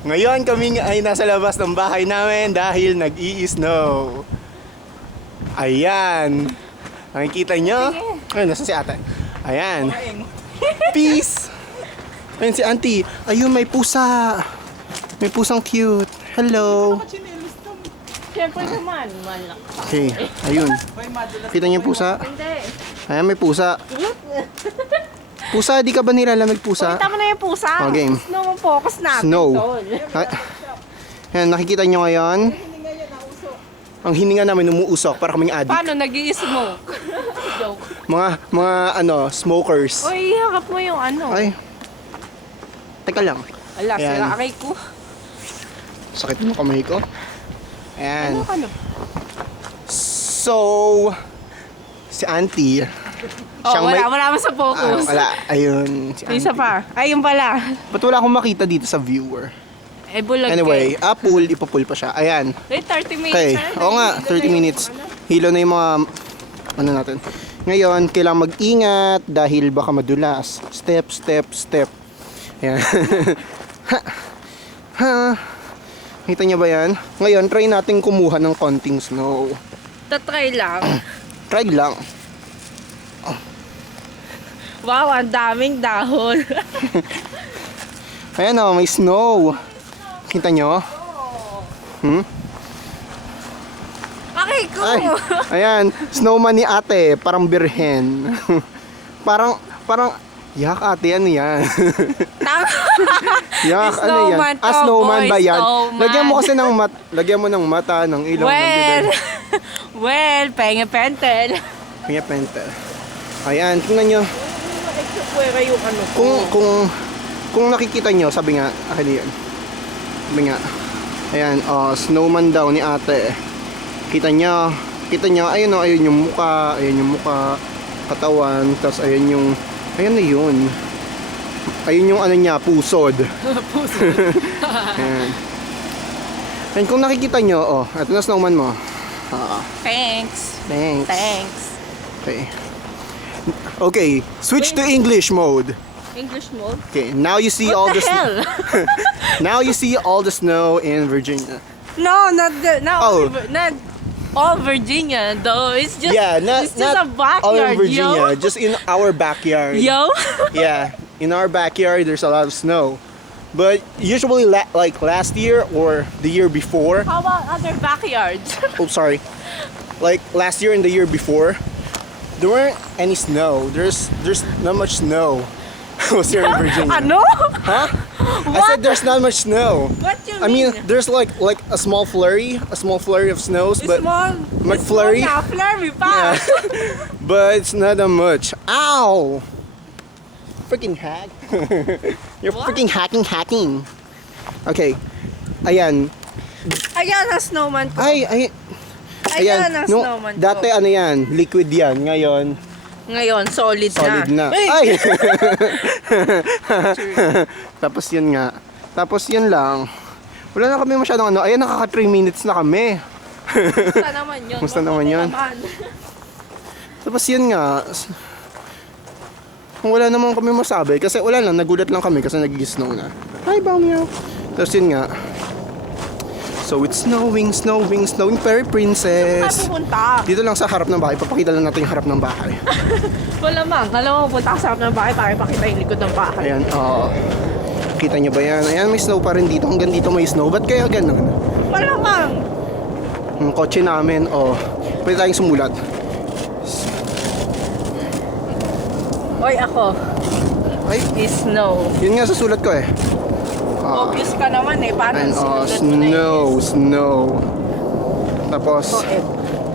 Ngayon kami ay nasa labas ng bahay namin dahil nag-i-snow. Ayan. Nakikita nyo? Ay, nasa si ate. Ayan. Peace! Ayan si auntie. Ayun, may pusa. May pusang cute. Hello. Siyempre naman, malak. Okay, ayun. Kita niyo yung pusa? Hindi. Ayan, may pusa. Pusa, di ka ba nilalamig pusa? Tama na yung pusa. Oh, game. Snow ang focus natin. Snow. Tol. Ayan, nakikita nyo ngayon. Ang hininga namin umuusok para kaming addict. Paano nag-i-smoke? Joke. Mga smokers. Uy, hakap mo yung ano. Ay. Teka lang. Ala, Ayan. sira aray ko. Sakit mo kamay ko. Ayan. Ano ka no? So, si auntie. Oh, wala mo sa focus. Wala. Ayun. Si Isa auntie. pa. Ayun pala. Ba't wala akong makita dito sa viewer? Eh, bulag Anyway, pool. Ipapool pa siya. Ayan. Eh, 30 minutes. Okay. na. Oo nga, 30 minutes. Hilo na yung mga ano natin. Ngayon, kailangan mag-ingat dahil baka madulas. Step, step, step. Ayan. Ha. Kita niyo ba yan? Ngayon, try natin kumuha ng konting snow. Tatry lang. Try lang. Wow, ang daming dahon. Ayan o, may snow. Kita nyo? Aray ko. Ay, ayan, snowman ni ate, parang birhen. parang, yak ate, ano yan? Yak, ano yan? Snowman to, Snowman boy, ba yan? snowman. Lagyan mo kasi ng lagyan mo ng mata, ng ilong, ng bibig. Well, pengen pentel. Kaya pente. Ayan, tingnan nyo. Pwera yung ano ko. Kung nakikita nyo, sabi nga, akin yan. Sabi nga, ayan, snowman daw ni ate. Kita nyo, ayun o, ayun yung muka, katawan, tapos ayun na yun. Ayun yung ano niya, pusod. Pusod. Ayan. And kung nakikita nyo, ito na snowman mo. Thanks. Thanks. Okay, switch to English mode. English mode? Okay, now you see What all the hell? now you see all the snow in Virginia. No, not Oh. not all Virginia though. It's just it's just a backyard, all in Virginia, yo. just in our backyard. Yo. Yeah, in our backyard there's a lot of snow. But usually like last year or the year before, How about other backyards? sorry. Like last year and the year before, there weren't any snow. There's not much snow. Was here in Virginia. Ano? Huh? I said there's not much snow. What you I mean, mean? there's like a small flurry of snows, but McFlurry? Small na, flurry pa. Yeah. But it's not that much. Ow! Freaking hack. You're What? freaking hacking. Okay. Ayan. Ayan ang snowman ko. Ayan. Ayan ang snowman ko. Dati ano yan, liquid yan. Ngayon, Ngayon, solid na. Ay! Tapos yun nga. Tapos yun lang. Wala na kami masyadong ano. Ayan, nakaka 3 minutes na kami. Musta naman yun? Musta naman yun? Tapos yun nga. Wala naman kami masabi. Kasi wala lang, nagulat lang kami kasi nag-snow na. Hi, Bamyo. Tapos yun nga. So it's snowing, Fairy Princess. Saan pupunta? Dito lang sa harap ng bahay. Papakita lang natin yung harap ng bahay. Wala mang. Alam mo, punta ka sa harap ng bahay para ipakita yung likod ng bahay. Ayan, kita nyo ba yan? Ayan, may snow pa rin dito. Hanggang dito may snow. Ba't kaya ganun? Wala mang. Yung kotse namin, pwede tayong sumulat. Oy, ako. Ay, Is snow. yun nga sa sulat ko eh. Obvious ka naman eh. Paano And sinulat mo na yun? snow. Tapos,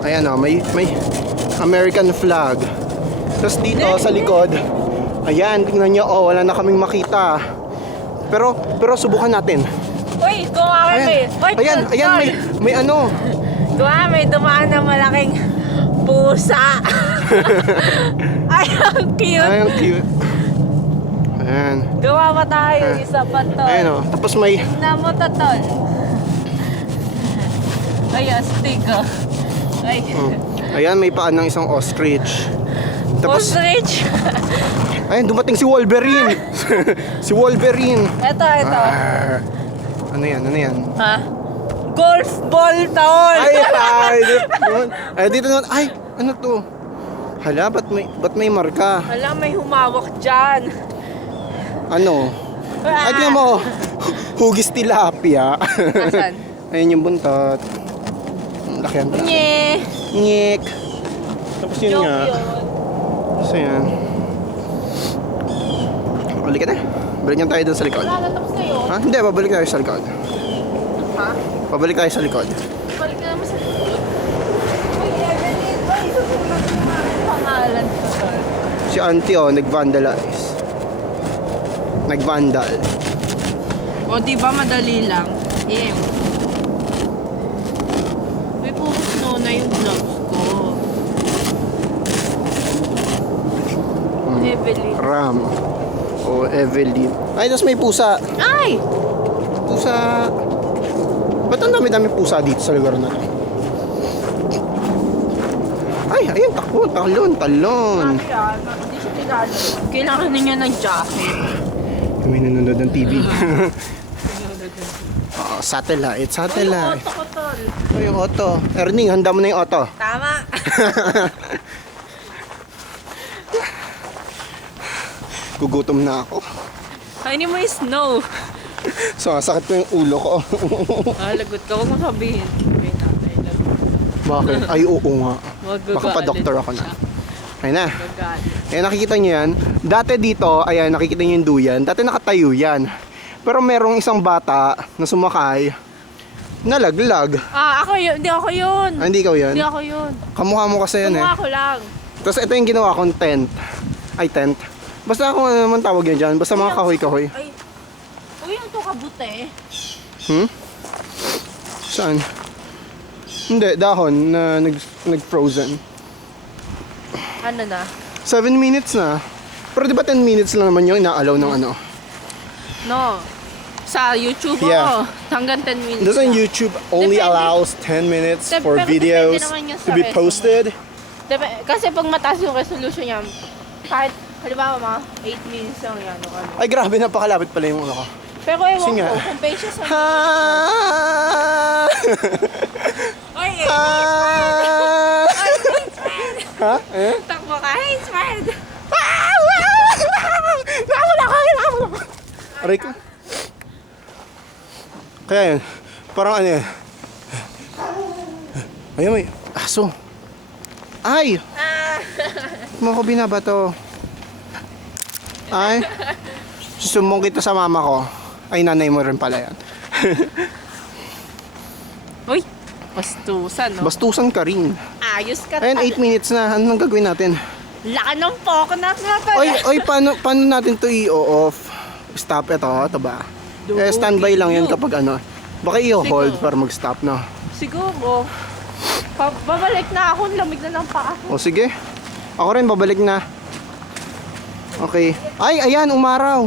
ayan may American flag. Tapos dito sa likod, ayan, tingnan nyo, wala na kaming makita. Pero subukan natin. Uy, kuha may. Ayan, may ano. Kuha may dumaan na malaking pusa. Ay, ang cute. Ay, ang cute. Ayan. Gawa pa tayo, isa pa to. Ayan tapos may Na mo to, tol. Ay, astig oh. Ay. ayan, may paan ng isang ostrich. Tapos, Ostrich. ayan, dumating si Wolverine. Si Wolverine. Ito. Arr. Ano yan? Ano yan? Ha? Golf ball, tol! Ay, dito naman. Ay, ano to? Hala, ba't may marka? Hala, may humawak dyan. Ano? Ay, tingnan mo. Hugis tilapia. Asan? Ayun yung buntot. Ang laki ang tilapia. Nye! Nyek. Tapos yun Joke nga. yun. So yan. Balik ka na. Balikan tayo doon sa likod. Wala na, tapos na yun. Ha? Hindi, babalik tayo sa likod. Ha? Pabalik tayo sa likod. Balik na naman sa likod. Uy, Evelyn! Uy, susunod ko nga ang pangalan ko, tol. Si auntie nag-vandalize. Nag-vandal. O, di ba madali lang? May puro snow na yung gloves ko. Evelyn. Ram. O Evelyn. Ay, tapos may pusa. Ay! Pusa. Ba't ang dami-dami pusa dito sa lugar na to? Ay, ayun, takbo, talon. Sabi yan, hindi siya tigalo. Kailangan niya ng jacket. May nanonood ng TV. Satellite. Uy, yung auto ko, tol. Oh, yung auto. Erning, handa mo na yung auto. Tama. Gugutom na ako. Kainin mo yung snow. So, sakit ko yung ulo ko. Lagot ka. Huwag mo sabihin. Sabihin natin. Lagot ka. Bakit? Ay, oo nga. Magagalit Baka pa-doktor ako na. siya. Ayun na. Magagalit. Ayan, nakikita nyo yan. Dati dito, ayan, nakikita nyo yung duyan. Dati nakatayo yan. Pero merong isang bata na sumakay, nalaglag. Ako yun. Hindi ako yun. Ah, hindi ikaw yan? Hindi ako yun. Kamukha mo kasi yan eh. Kumuha ko lang. Tapos ito yung ginawa kong tent. Ay, tent. Basta kung ano naman tawag yan dyan. Basta mga kahoy-kahoy. Ay. Uy, ito kabute. Hmm? Saan? Hindi, dahon na nag-frozen. Ano na? 7 minutes na. Pero di ba 10 minutes lang naman yung inaalaw ng ano? No. Sa YouTube Yeah. hanggang 10 minutes. Doesn't lang. YouTube only Depende. allows 10 minutes for Pero videos depende naman yun sa to be resume. posted? Kasi pag mataas yung resolution niya, kahit, halimbawa mga 8 minutes lang yan. O ano. Ay, grabe, napakalapit pala yung ano ko. Pero ewan Kasi nga. ko, kung patient sa... Ha! Oy, Ha! Ha? Eh? takbo ka. Hey, smile! Nakawala ko! Aray ko. Kaya yun, parang ano yun. Ayun, may aso. Ay! Mga ko binabato. Ay! Susumbong kita sa mama ko. Ay, nanay mo rin pala yan. Uy, bastusan, no? Bastusan ka rin. Ayos ka. Ayun, 8 minutes na. Ano nang gagawin natin? Laka ng poko na nga pala. Oy, paano natin to i-off? Stop ito ba? Eh, standby lang yun kapag ano. Baka i-hold Siguro. para mag-stop na. Siguro. Babalik na ako. Lamig na ng paa. O sige. Ako rin, babalik na. Okay. Ay, ayan, umaraw.